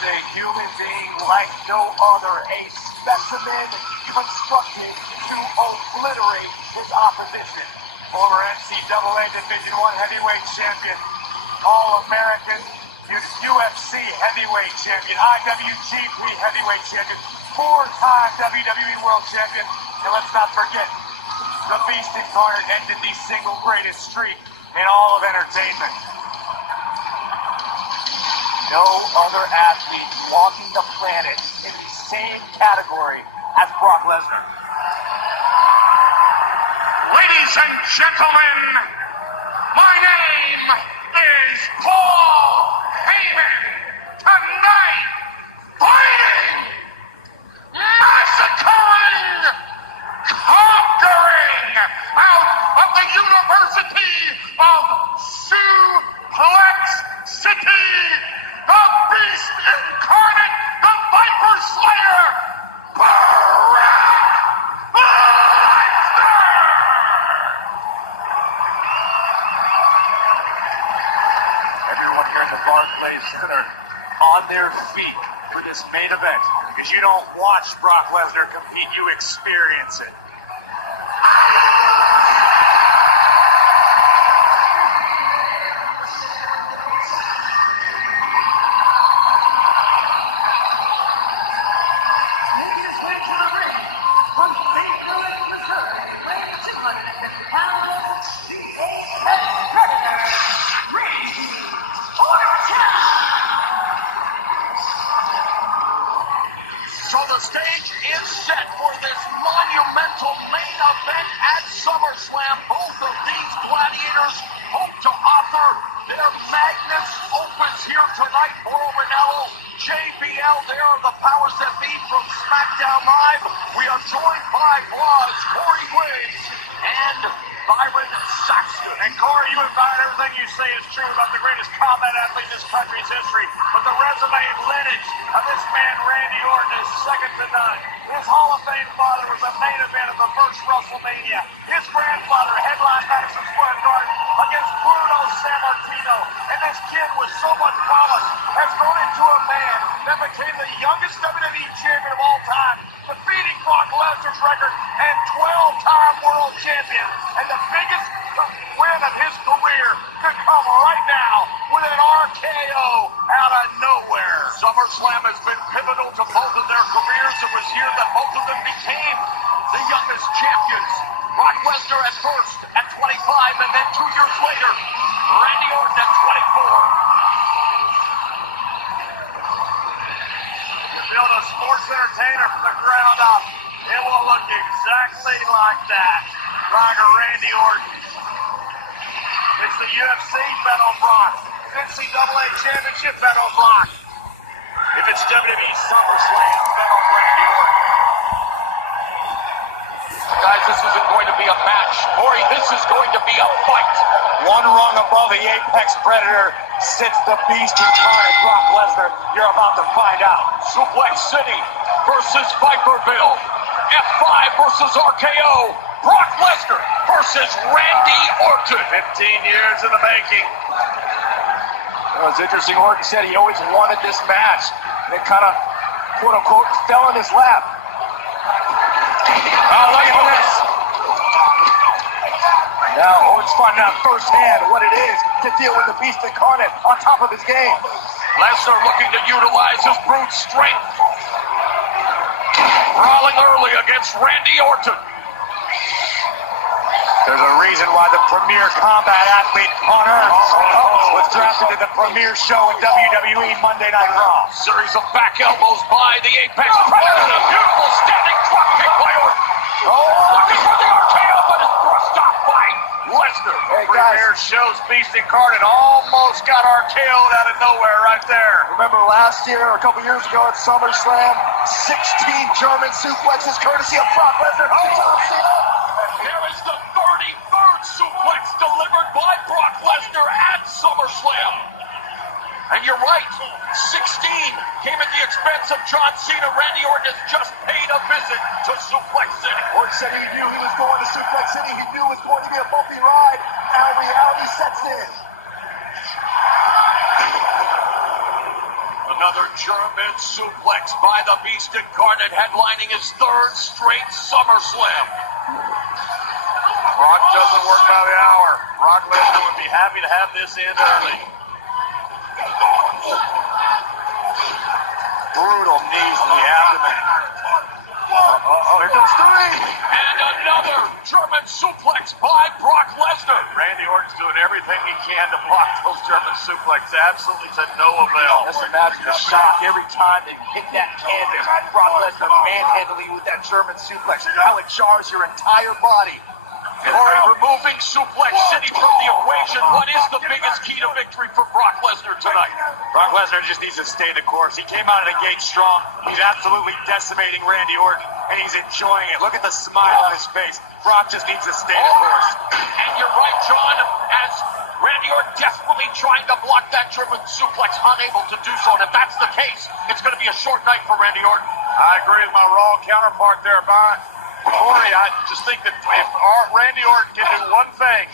a human being like no other, a specimen constructed to obliterate his opposition. Former NCAA Division I heavyweight champion, All-American, UFC heavyweight champion, IWGP heavyweight champion, four-time WWE World Champion, and let's not forget, the Beast Incarnate ended the single greatest streak in all of entertainment. No other athlete walking the planet in the same category as Brock Lesnar. Ladies and gentlemen, my name is Paul Heyman. Tonight, fighting, massacring, conquering out of the University of Suplex City, the Beast Incarnate, the Viper Slayer, Brock Lesnar! Everyone here in the Barclays Center on their feet for this main event. Because you don't watch Brock Lesnar compete, you experience it. So the stage is set for this monumental main event at SummerSlam. Both of these gladiators hope to offer their magnus opus here tonight. Mauro Ranallo, JBL, there are the powers that be from SmackDown Live. We are joined by Raw's Corey Graves and Byron Saxton. And Corey, you and Byron, everything you say is true about the greatest combat athlete in this country's history. But the resume and lineage of this man, Randy Orton, is second to none. His Hall of Fame father was a main event of the first WrestleMania. His grandfather headlined Madison Square Garden against Bruno Sammartino. And this kid with so much promise has grown into a man that became the youngest WWE champion of all time, defeating Brock Lesnar's record and 12-time world champion. And the biggest win of his career could come right now with an RKO out of nowhere. SummerSlam has been pivotal to both of their careers. It was here that both of them became the youngest champions. Brock Lesnar at first at 25, and then 2 years later, Randy Orton at 24. You build a sports entertainer from the ground up, it will look exactly like that. Roger Randy Orton. It's the UFC bet on Brock. NCAA Championship bet on Brock. If it's WWE SummerSlam, bet on Randy Orton. Guys, this isn't going to be a match. Corey, this is going to be a fight. One rung above the apex predator sits the Beast Incarnate, Brock Lesnar. You're about to find out. Suplex City versus Viperville. F5 versus RKO. Brock Lesnar versus Randy Orton. 15 years in the making. Well, it's interesting. Orton said he always wanted this match. And it kind of, quote unquote, fell in his lap. Oh, look at this. Now Orton's finding out firsthand what it is to deal with the Beast Incarnate on top of his game. Lesnar looking to utilize his brute strength. Brawling early against Randy Orton. There's a reason why the premier combat athlete on earth was drafted to the premier show in WWE Monday Night Raw. Series of back elbows by the Apex Predator. A beautiful standing drop kick by Orton. Looking for the RKO, but it's brushed off by Lesnar. Hey guys, Premier shows Beast Incarnate almost got RKO'd out of nowhere right there. remember last year or a couple years ago at SummerSlam, 16 German suplexes courtesy of Brock Lesnar. There is the 33rd suplex delivered by Brock Lesnar at SummerSlam. And you're right, 16 came at the expense of John Cena. Randy Orton has just paid a visit to Suplex City. Orton said he knew he was going to Suplex City. He knew it was going to be a bumpy ride. Now reality sets in. Another German suplex by the Beast Incarnate, headlining his third straight SummerSlam. Brock doesn't work by the hour. Brock Lesnar would be happy to have this end early. Brutal knees to the abdomen. Here comes three. And another German suplex by Brock Lesnar. Randy Orton's doing everything he can to block those German suplexes. Absolutely to no avail. Just imagine the shock every time they hit that canvas. Brock Lesnar manhandling you with that German suplex. How it jars your entire body. Corey, removing Suplex City from the equation, what is the biggest key to victory for Brock Lesnar tonight? Brock Lesnar just needs to stay the course. He came out of the gate strong. He's absolutely decimating Randy Orton, and he's enjoying it. Look at the smile on his face. Brock just needs to stay the course. And you're right, John, as Randy Orton desperately trying to block that German suplex, unable to do so. And if that's the case, it's going to be a short night for Randy Orton. I agree with my Raw counterpart there, Brian. Corey, I just think that if Randy Orton can do one thing,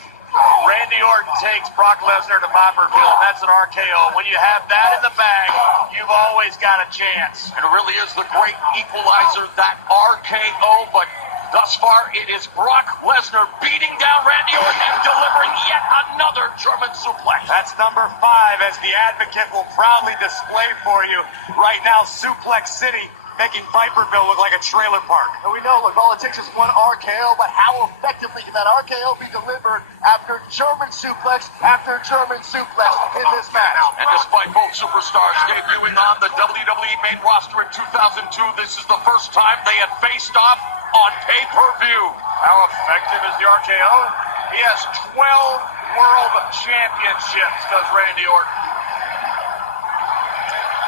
Randy Orton takes Brock Lesnar to Viperville, and that's an RKO. When you have that in the bag, you've always got a chance. It really is the great equalizer, that RKO, but thus far it is Brock Lesnar beating down Randy Orton and delivering yet another German suplex. That's number 5, as the advocate will proudly display for you right now. Suplex City making Viperville look like a trailer park. And we know, look, all it takes is one RKO, but how effectively can that RKO be delivered after German suplex after German suplex in this match? And despite both superstars debuting on the WWE main roster in 2002, this is the first time they had faced off on pay-per-view. How effective is the RKO? He has 12 world championships, does Randy Orton.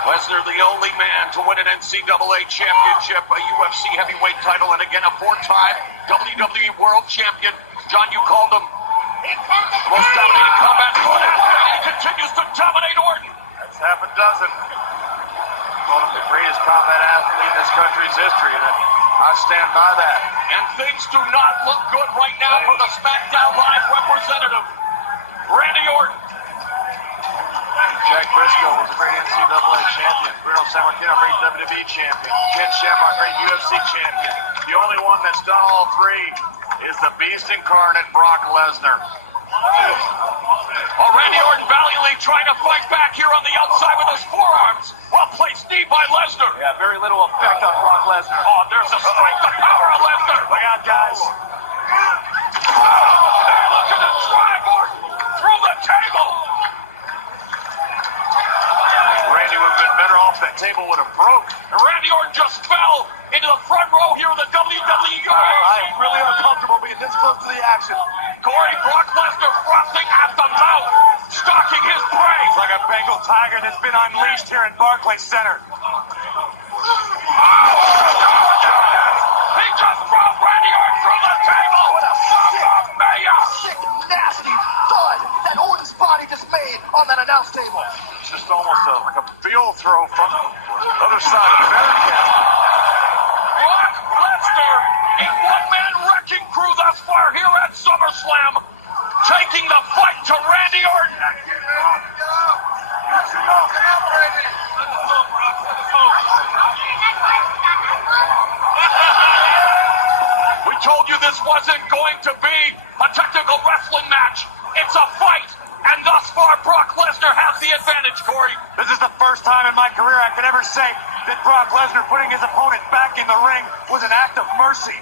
Lesnar, the only man to win an NCAA championship, a UFC heavyweight title, and again a 4-time WWE World Champion. John, you called him the most dominating combat opponent, and he continues to dominate Orton. That's half a dozen. One of the greatest combat athletes in this country's history, and I stand by that. And things do not look good right now for the SmackDown Live representative, Randy Orton. Jack Briscoe was a great NCAA champion. Bruno Sammartino, great WWE champion. Ken Shamrock, great UFC champion. The only one that's done all three is the Beast Incarnate, Brock Lesnar. Oh, Randy Orton valiantly trying to fight back here on the outside with those forearms. Well-placed knee by Lesnar. Yeah, very little effect on Brock Lesnar. Oh, there's the strength, the power of Lesnar. Look out, guys. Oh, they're looking to drive Orton through the table. Randy would have been better off that table would have broke. And Randy Orton just fell into the front row here in the WWE. I'm really uncomfortable being this close to the action. Corey, Brock Lesnar frothing at the mouth, stalking his prey. It's like a Bengal tiger that's been unleashed here in Barclays Center. He just drove Randy Orton through the table. What a sick, sick, nasty thud that Orton's body just made on that announce table. It's just almost like a field throw from the other side of the barricade. Brock Lesnar, a one-man wrecking crew thus far here at SummerSlam, taking the fight to Randy Orton. We told you this wasn't going to be a technical wrestling match. It's a fight. And thus far, Brock Lesnar has the advantage, Corey. This is the first time in my career I could ever say that Brock Lesnar putting his opponent back in the ring was an act of mercy.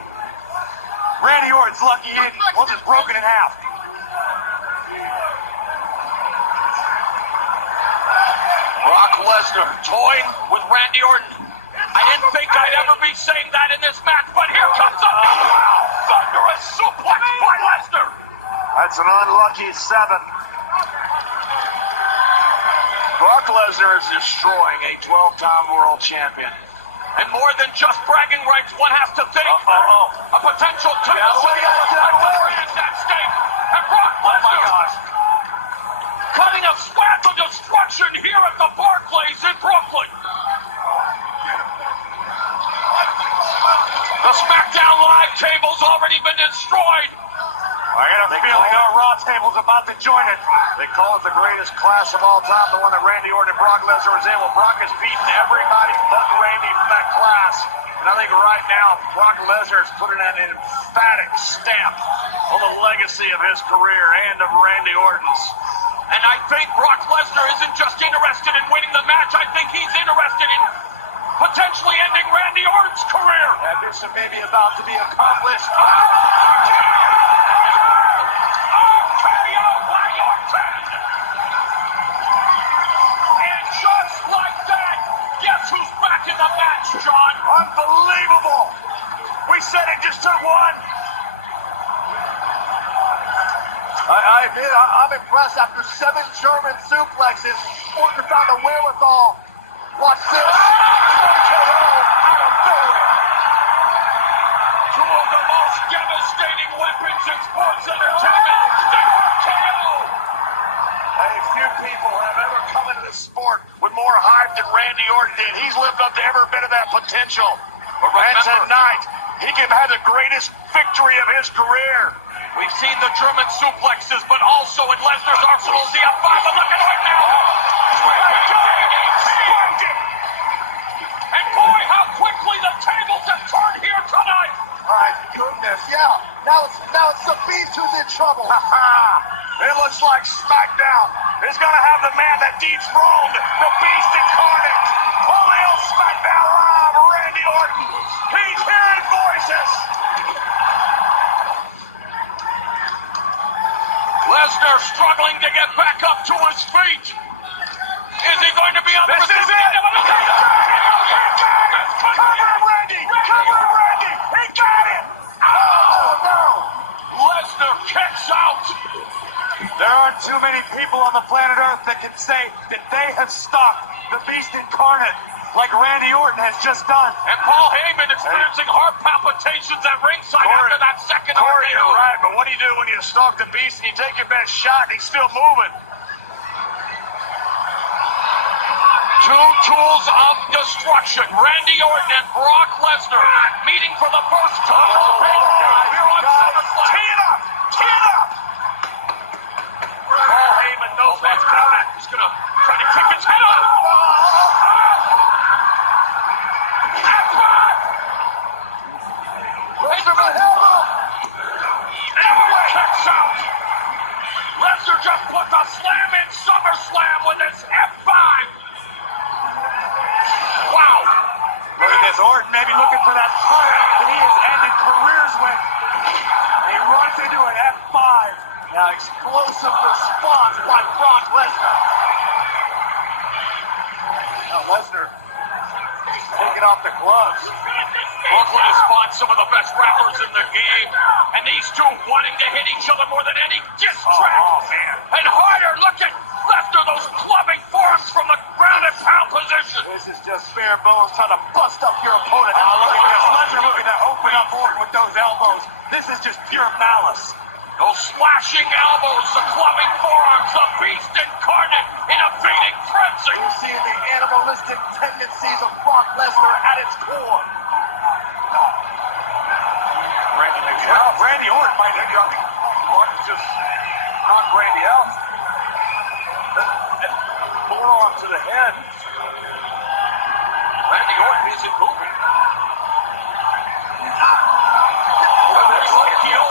Randy Orton's lucky he wasn't broken in half. Brock Lesnar toying with Randy Orton. I didn't think I'd ever be saying that in this match, but here comes a thunderous suplex by Lesnar. That's an unlucky 7. Brock Lesnar is destroying a 12-time world champion. And more than just bragging rights, one has to think a potential title is at stake. And Brock Lesnar cutting a swath of destruction here at the Barclays in Brooklyn. The SmackDown Live table's already been destroyed. I got a feeling our Raw table's about to join it. They call it the greatest clash of all time, the one that Randy Orton and Brock Lesnar was in. Well, Brock has beaten everybody but Randy from that class. And I think right now, Brock Lesnar is putting an emphatic stamp on the legacy of his career and of Randy Orton's. And I think Brock Lesnar isn't just interested in winning the match. I think he's interested in potentially ending Randy Orton's career. That mission may be about to be accomplished. And just like that, guess who's back in the match, John? Unbelievable! We said it just took one. I admit, I'm impressed. After 7 German suplexes, Orton found the wherewithal. Watch this. Out of nowhere. Two of the most devastating weapons in sports entertainment. KO. Hey, few people have ever come into this sport with more hype than Randy Orton did. He's lived up to every bit of that potential. And tonight, he could have had the greatest victory of his career. We've seen the German suplexes, but also in Lesnar's arsenal is the F5. And look at right now. And boy, how quickly the tables have turned here tonight. My goodness, yeah. Now it's the Beast who's in trouble. It looks like SmackDown is going to have the man that dethroned the Beast incarnate. All hail SmackDown Live, Randy Orton. He's hearing voices. Lesnar struggling to get back up to his feet. Is he going to be on the This is it. Come on, Randy. Come on, Randy. He got it. Oh, no. Lesnar kicks out. There aren't too many people on the planet Earth that can say that they have stopped the Beast incarnate like Randy Orton has just done. And Paul Heyman experiencing heart palpitations at ringside after that second Corey, RKO. you're right, but what do you do when you stalk the Beast and you take your best shot and he's still moving? Two tools of destruction. Randy Orton and Brock Lesnar meeting for the first time. Here on SummerSlam. Tee it up! Tee it up! Paul Heyman knows what's coming. He's going to try to kick his head off. Kicks out. Lesnar just put the slam in SummerSlam with his F5. Wow. Look at this. Orton maybe looking for that fire that he has ended careers with. And he runs into an F5. Now explosive response by Brock Lesnar. Now Lesnar taking off the gloves. Brooklyn has fought some of the best rappers in the game, and these two wanting to hit each other more than any diss track. Oh, man. And harder, look at Lesnar, those clubbing forks from the ground and pound position. This is just bare bones trying to bust up your opponent. Now look at this. Lesnar looking to open up Orton with those elbows. This is just pure malice. Those slashing elbows, the clubbing forearms, the Beast incarnate in a beating frenzy. You're seeing the animalistic tendencies of Brock Lesnar at its core. Randy Orton might have got Orton just knocked Randy out. Forearm to the head. Randy Orton isn't moving.